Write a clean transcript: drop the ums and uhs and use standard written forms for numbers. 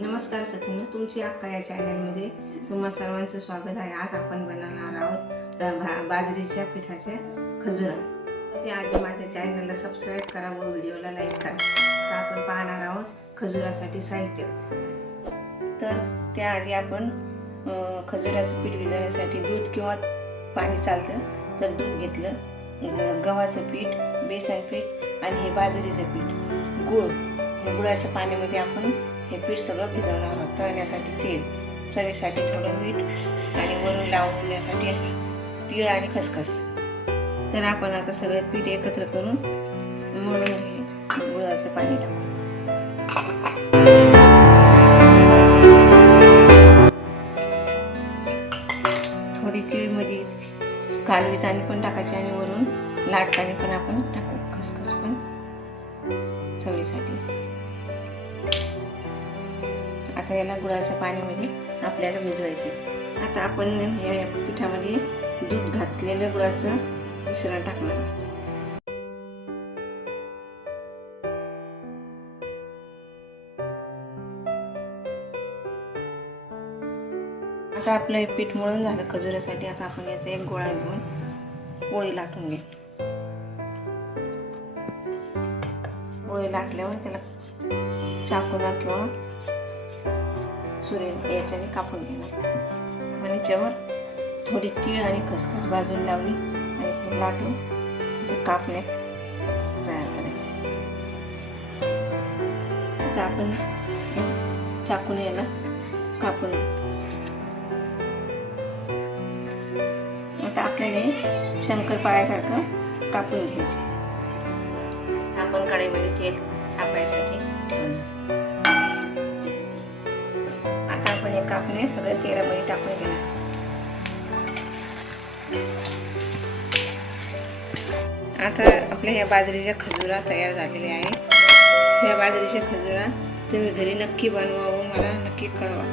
नमस्कार सखींनो, तुमची अक्का या चॅनलमध्ये तुम्हा सर्वांचं स्वागत आहे। आज आपण बनवणार आहोत बाजरीच्या पिठाचे खजुरा। त्याआधी माझ्या चॅनलला सबस्क्राईब करा व व्हिडिओला लाईक करा। तर आपण पाहणार आहोत खजुरासाठी साहित्य। तर त्याआधी आपण खजुराचं पीठ भिजवण्यासाठी दूध किंवा पाणी चालतं, तर दूध घेतलं, गव्हाचं पीठ, बेसन पीठ आणि हे बाजरीचं पीठ, गूळ। हे गुळाच्या पाण्यामध्ये आपण हे पीठ सगळं भिजवणार आहोत। तळण्यासाठी तेल, चवीसाठी थोडं मीठ आणि वरून लावण्यासाठी तीळ आणि खसखस। तर आपण आता सगळे पीठ एकत्र करून मळून घ्यायचं गुळाचं पाणी टाकून। थोडी तीळमध्ये कालवीतानी पण टाकायची आणि वरून लाटतानी पण आपण टाकू खसखस पण चवीसाठी। आता याला गुळाच्या पाण्यामध्ये आपल्याला भिजवायचे। आता आपण या पिठामध्ये दूध घातलेलं गुळाचं मिश्रण टाकणार। आता आपलं हे पीठ मळून झालं खजुरासाठी। आता आपण याचा एक गोळा घेऊन पोळी लाटून घे। पोळी लाटल्यावर त्याला चाकूला किंवा सुरे याच्याने कापून घेणार आणि याच्यावर थोडी तीळ आणि खसखस भाजून लावली आणि लाटून त्याचे कापणे तयार करायचे। आता आपण चाकूने याला कापून आता आपल्याला शंकरपाळ्यासारखं कापून घ्यायचे। आपण कढईमध्ये तेल तापायसाठी ठेवलं। आता आपण हे कापणे सगळे तेलामध्ये टाकून घेणार। आता आपल्या ह्या बाजरीच्या खजुरा तयार झालेल्या आहेत। या बाजरीच्या खजुरा तुम्ही घरी नक्की बनवा व मला नक्की कळवा।